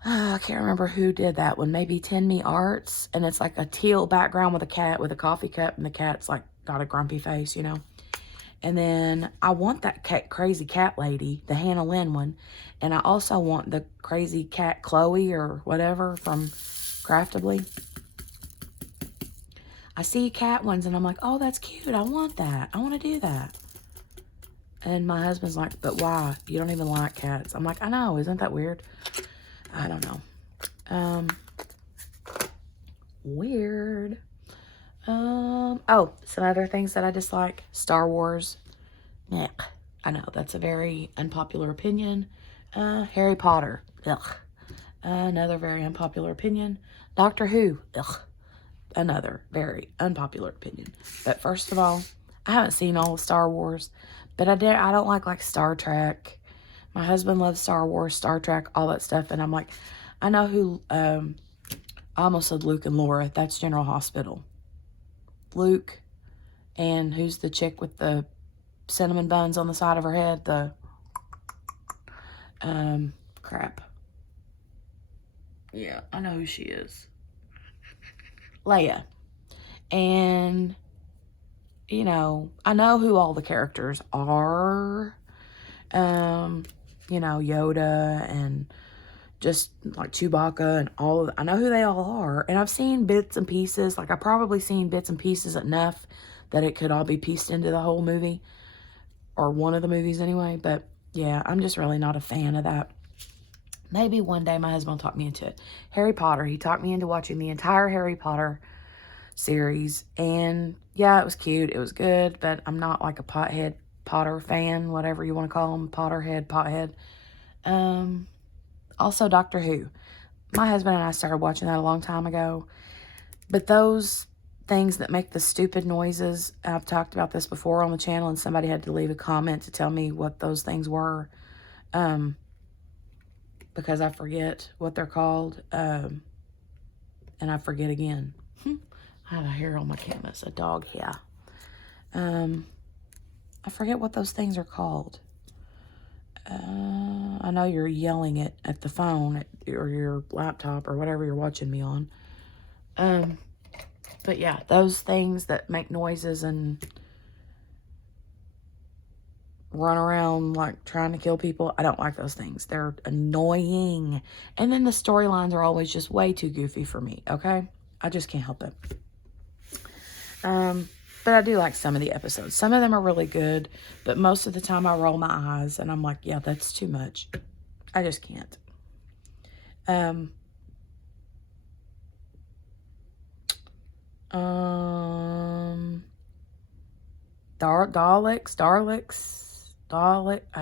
I can't remember who did that one. Maybe 10 Me Arts. And it's like a teal background with a cat with a coffee cup. And the cat's like got a grumpy face, you know. And then I want that crazy cat lady, the Hannah Lynn one. And I also want the crazy cat Chloe or whatever from Craftably. I see cat ones and I'm like, oh, that's cute. I want that. I want to do that. And my husband's like, but why? You don't even like cats. I'm like, I know. Isn't that weird? I don't know. Weird. Oh, some other things that I dislike. Star Wars. Meh. I know, that's a very unpopular opinion. Harry Potter. Ugh. Another very unpopular opinion. Doctor Who. Ugh. Another very unpopular opinion. But first of all, I haven't seen all of Star Wars, but I don't like Star Trek. My husband loves Star Wars, Star Trek, all that stuff, and I'm like, I know who, I almost said Luke and Laura. That's General Hospital. Luke, and who's the chick with the cinnamon buns on the side of her head? The, crap. Yeah, I know who she is. Leia. And, you know, I know who all the characters are. You know, Yoda and just like Chewbacca and all of, I know who they all are. And I've seen bits and pieces. Like, I've probably seen bits and pieces enough that it could all be pieced into the whole movie. Or one of the movies anyway. But, yeah, I'm just really not a fan of that. Maybe one day my husband will talk me into it. Harry Potter. He talked me into watching the entire Harry Potter series. And, yeah, it was cute. It was good. But I'm not like a Potter fan. Whatever you want to call him. Potterhead, pothead. Also, Doctor Who. My husband and I started watching that a long time ago. But those things that make the stupid noises, I've talked about this before on the channel, and somebody had to leave a comment to tell me what those things were. Because I forget what they're called. And I forget again. I have a hair on my canvas, a dog hair. I forget what those things are called. I know you're yelling it at the phone or your laptop or whatever you're watching me on. But yeah, those things that make noises and run around like trying to kill people, I don't like those things. They're annoying. And then the storylines are always just way too goofy for me, okay? I just can't help it. But I do like some of the episodes. Some of them are really good, but most of the time I roll my eyes and I'm like, yeah, that's too much. I just can't.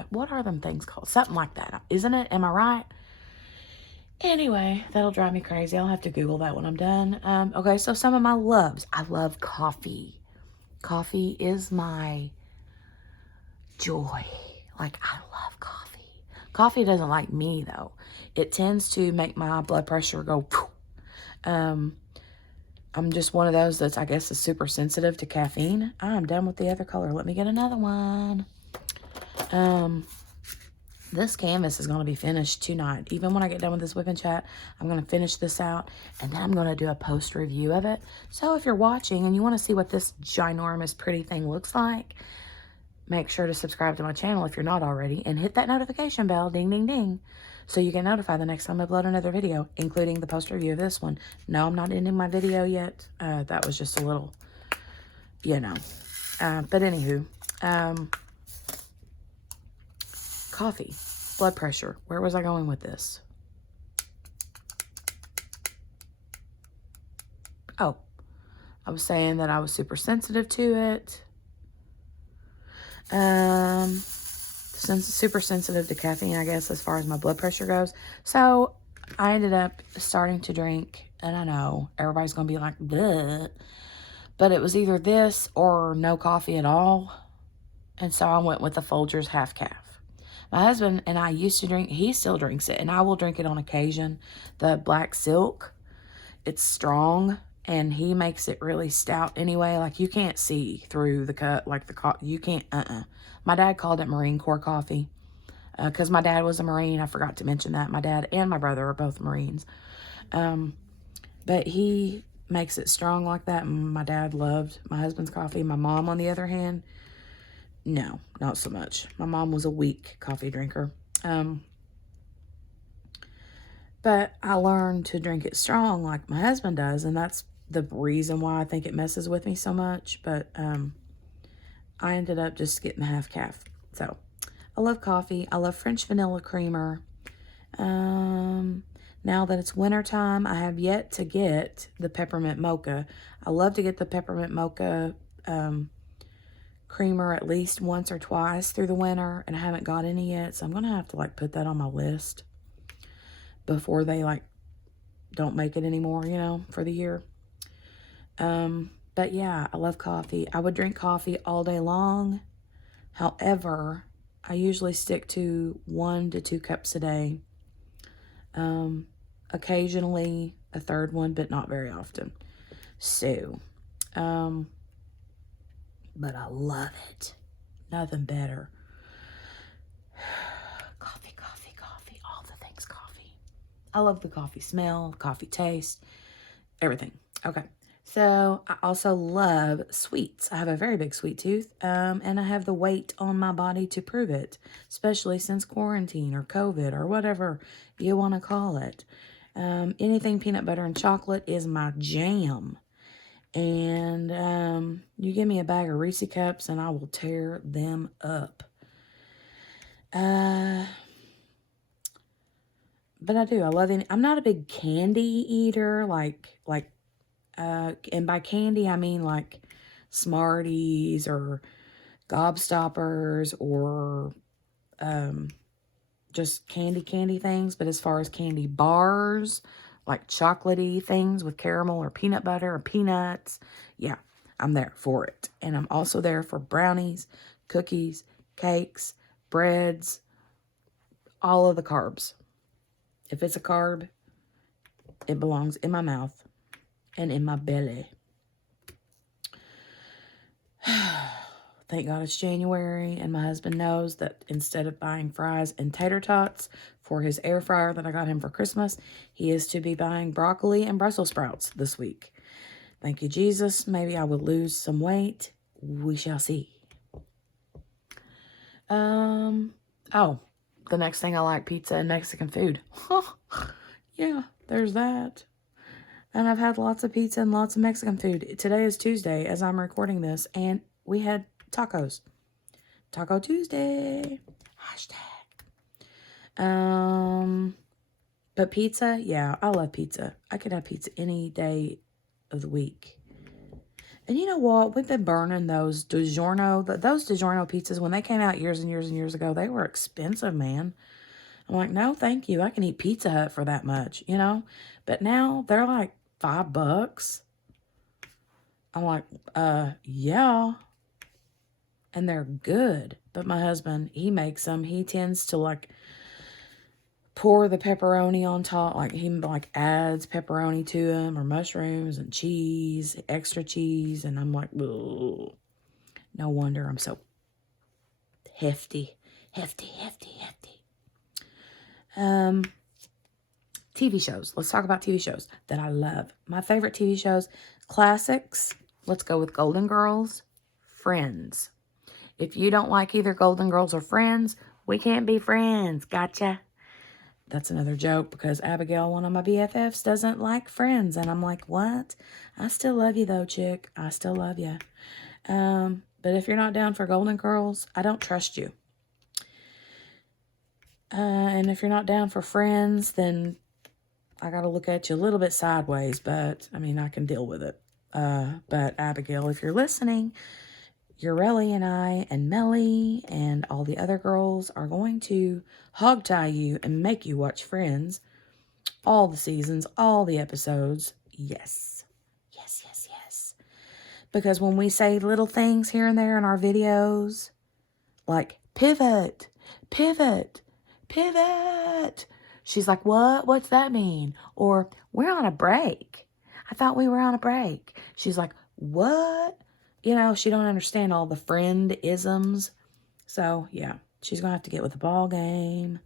what are them things called? Something like that, isn't it? Am I right? Anyway, that'll drive me crazy. I'll have to Google that when I'm done. Okay, so some of my loves. I love coffee. Coffee is my joy. Like, I love coffee. Coffee doesn't like me, though. It tends to make my blood pressure go, I'm just one of those that's, I guess, is super sensitive to caffeine. I'm done with the other color. Let me get another one. This canvas is going to be finished tonight. Even when I get done with this whip and chat, I'm going to finish this out, and then I'm going to do a post review of it. So if you're watching and you want to see what this ginormous pretty thing looks like, make sure to subscribe to my channel if you're not already, and hit that notification bell, ding, ding, ding, so you get notified the next time I upload another video, including the post review of this one. No, I'm not ending my video yet. That was just a little, you know. But anywho, coffee, blood pressure. Where was I going with this? Oh, I was saying that I was super sensitive to it. Super sensitive to caffeine, I guess, as far as my blood pressure goes. So I ended up starting to drink, and I know everybody's going to be like, bleh, but it was either this or no coffee at all. And so I went with the Folgers half calf. My husband and I used to drink, he still drinks it, and I will drink it on occasion. The Black Silk, it's strong, and he makes it really stout anyway. Like, you can't see through the cup, like you can't, My dad called it Marine Corps coffee, because my dad was a Marine. I forgot to mention that. My dad and my brother are both Marines. But he makes it strong like that, and my dad loved my husband's coffee. My mom, on the other hand, no, not so much. My mom was a weak coffee drinker. But I learned to drink it strong like my husband does, and that's the reason why I think it messes with me so much. But I ended up just getting the half calf. So I love coffee. I love French vanilla creamer. Now that it's wintertime, I have yet to get the peppermint mocha. I love to get the peppermint mocha creamer at least once or twice through the winter, and I haven't got any yet, so I'm gonna have to like put that on my list before they like don't make it anymore, you know, for the year. But yeah, I love coffee. I would drink coffee all day long. However, I usually stick to 1 to 2 cups a day. Occasionally a third one, but not very often. So, but I love it. Nothing better. Coffee, coffee, coffee. All the things coffee. I love the coffee smell, coffee taste, everything. Okay. So I also love sweets. I have a very big sweet tooth, and I have the weight on my body to prove it, especially since quarantine or COVID or whatever you want to call it. Anything peanut butter and chocolate is my jam. And you give me a bag of Reese Cups and I will tear them up. But I do. I love it. I'm not a big candy eater, and by candy, I mean like Smarties or Gobstoppers or just candy things. But as far as candy bars, like chocolatey things with caramel or peanut butter or peanuts, yeah, I'm there for it. And I'm also there for brownies, cookies, cakes, breads, all of the carbs. If it's a carb, it belongs in my mouth and in my belly. Thank God it's January, and my husband knows that instead of buying fries and tater tots for his air fryer that I got him for Christmas, he is to be buying broccoli and Brussels sprouts this week. Thank you, Jesus. Maybe I will lose some weight. We shall see. Oh, the next thing I like, pizza and Mexican food. Yeah, there's that. And I've had lots of pizza and lots of Mexican food. Today is Tuesday as I'm recording this, and we had tacos. Taco Tuesday. #. But pizza, yeah, I love pizza. I could have pizza any day of the week. And you know what? We've been burning those those DiGiorno pizzas. When they came out years and years and years ago, they were expensive, man. I'm like, no, thank you. I can eat Pizza Hut for that much, you know? But now they're like $5. I'm like, yeah. And they're good. But my husband, he makes them. He tends to like pour the pepperoni on top. Like he like adds pepperoni to them or mushrooms and cheese, extra cheese. And I'm like, ugh. No wonder I'm so hefty. TV shows. Let's talk about TV shows that I love. My favorite TV shows, classics. Let's go with Golden Girls, Friends. If you don't like either Golden Girls or Friends, we can't be friends. Gotcha. That's another joke because Abigail, one of my BFFs, doesn't like Friends. And I'm like, what? I still love you though, chick. I still love you. But if you're not down for Golden Girls, I don't trust you. And if you're not down for Friends, then I got to look at you a little bit sideways, but I mean, I can deal with it. But Abigail, if you're listening, Ureli and I and Melly and all the other girls are going to hog tie you and make you watch Friends. All the seasons, all the episodes. Yes. Yes, yes, yes. Because when we say little things here and there in our videos, like pivot, pivot, pivot. She's like, what? What's that mean? Or we're on a break. I thought we were on a break. She's like, what? You know, she don't understand all the friend isms. So, yeah, she's going to have to get with the ball game.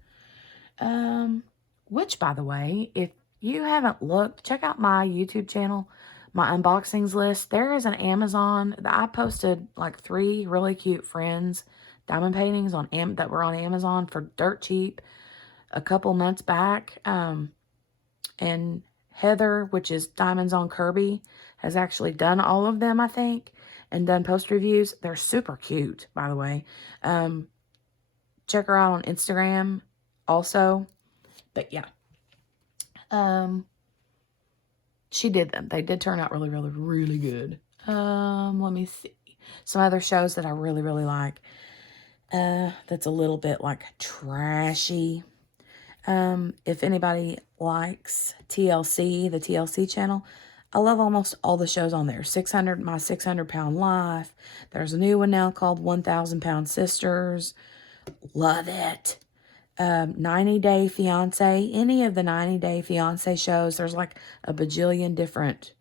Which, by the way, if you haven't looked, check out my YouTube channel, my unboxings list. There is an Amazon that I posted like 3 really cute Friends diamond paintings on that were on Amazon for dirt cheap a couple months back. And Heather, which is Diamonds on Kirby, has actually done all of them, I think, and done post reviews. They're super cute, by the way. Check her out on Instagram also. But yeah. She did them. They did turn out really, really, really good. Let me see. Some other shows that I really, really like. That's a little bit like trashy. If anybody likes TLC, the TLC channel, I love almost all the shows on there. My 600 Pound Life. There's a new one now called 1,000 Pound Sisters. Love it. 90 Day Fiance. Any of the 90 Day Fiance shows. There's like a bajillion different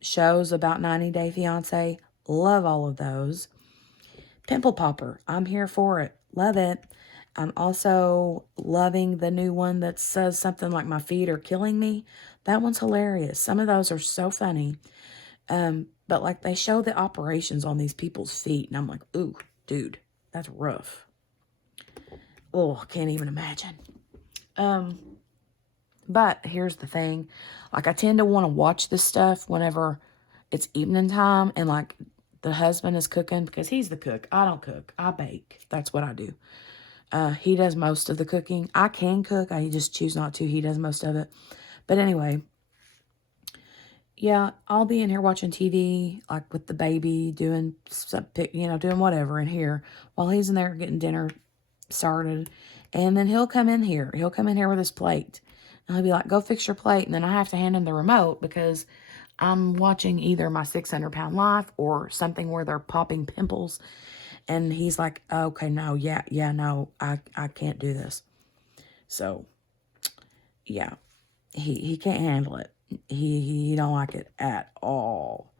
shows about 90 Day Fiance. Love all of those. Pimple Popper. I'm here for it. Love it. I'm also loving the new one that says something like my feet are killing me. That one's hilarious. Some of those are so funny. But like they show the operations on these people's feet. And I'm like, ooh, dude, that's rough. Oh, can't even imagine. But here's the thing. Like I tend to want to watch this stuff whenever it's evening time and like the husband is cooking because he's the cook. I don't cook. I bake. That's what I do. He does most of the cooking. I can cook. I just choose not to. He does most of it. But anyway, yeah, I'll be in here watching TV, like with the baby, doing something, doing whatever in here while he's in there getting dinner started. And then he'll come in here. He'll come in here with his plate. And he'll be like, go fix your plate. And then I have to hand him the remote because I'm watching either my 600 Pound Life or something where they're popping pimples. And he's like, okay, no, no, I can't do this. So, yeah, he can't handle it. He don't like it at all.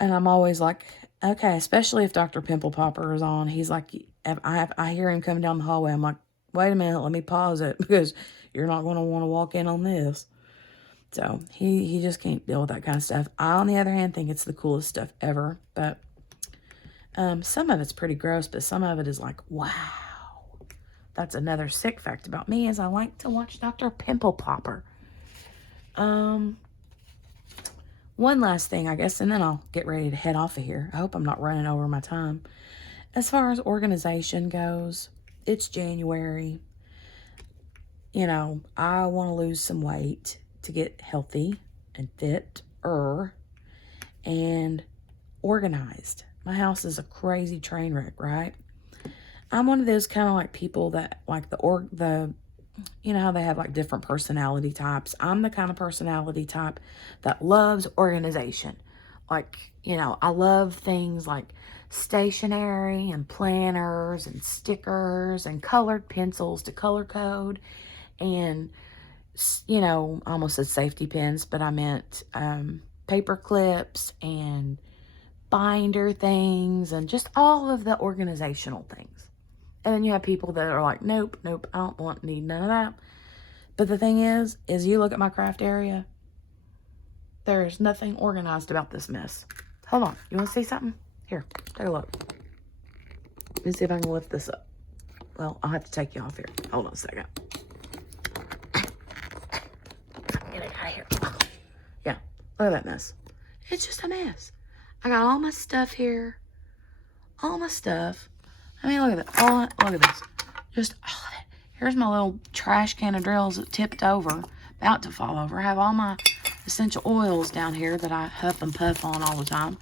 And I'm always like, okay, especially if Dr. Pimple Popper is on. He's like, I hear him coming down the hallway. I'm like, wait a minute, let me pause it because you're not going to want to walk in on this. So he just can't deal with that kind of stuff. I, on the other hand, think it's the coolest stuff ever. But some of it's pretty gross, but some of it is like, wow. That's another sick fact about me is I like to watch Dr. Pimple Popper. One last thing, I guess, and then I'll get ready to head off of here. I hope I'm not running over my time. As far as organization goes, it's January. I want to lose some weight to get healthy and fit and organized. My house is a crazy train wreck, right? I'm one of those kind of like people that like you know how they have like different personality types. I'm the kind of personality type that loves organization. Like, you know, I love things like stationery and planners and stickers and colored pencils to color code and, you know, I almost said safety pins, but I meant paper clips and binder things and just all of the organizational things. And then you have people that are like, nope, nope, I don't need none of that. But the thing is you look at my craft area, there's nothing organized about this mess. Hold on, you want to see something? Here, take a look. Let me see if I can lift this up. Well, I'll have to take you off here. Hold on a second. Get it out of here. Yeah, look at that mess. It's just a mess. I got all my stuff here. All my stuff. I mean, look at that. Look at this. Just all of it. Here's my little trash can of drills that tipped over, about to fall over. I have all my essential oils down here that I huff and puff on all the time.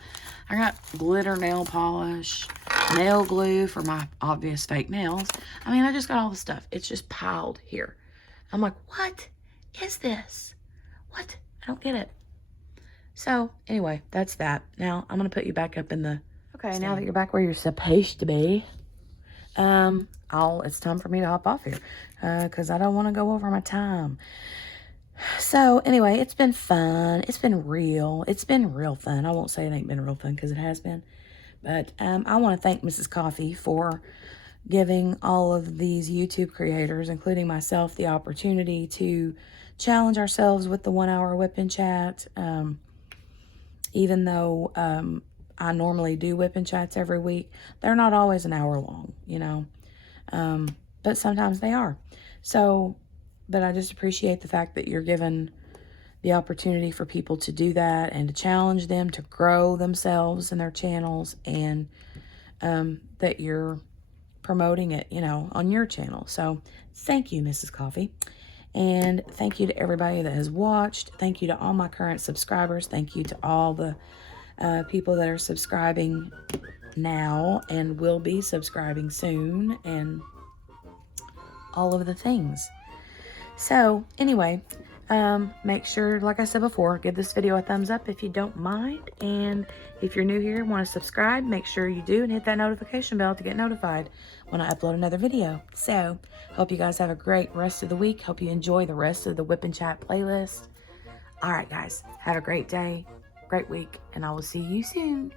I got glitter nail polish, nail glue for my obvious fake nails. I mean, I just got all the stuff. It's just piled here. I'm like, what is this? What? I don't get it. So, anyway, that's that. Now, I'm going to put you back up in the... Okay, now that you're back where you're supposed to be, it's time for me to hop off here, because I don't want to go over my time. So, anyway, it's been fun. It's been real. It's been real fun. I won't say it ain't been real fun, because it has been. But, I want to thank Mrs. Coffee for giving all of these YouTube creators, including myself, the opportunity to challenge ourselves with the 1 hour whip and chat. Even though I normally do whip and chats every week, they're not always an hour long, you know. But sometimes they are. So, but I just appreciate the fact that you're given the opportunity for people to do that and to challenge them to grow themselves and their channels, and that you're promoting it, you know, on your channel. So thank you, Mrs. Coffee. And thank you to everybody that has watched. Thank you to all my current subscribers. Thank you to all the people that are subscribing now and will be subscribing soon, and all of the things. So anyway, make sure, like I said before, give this video a thumbs up if you don't mind. And if you're new here and want to subscribe, make sure you do and hit that notification bell to get notified when I upload another video. So hope you guys have a great rest of the week. Hope you enjoy the rest of the Whip and Chat playlist. All right, guys, have a great day, great week, and I will see you soon.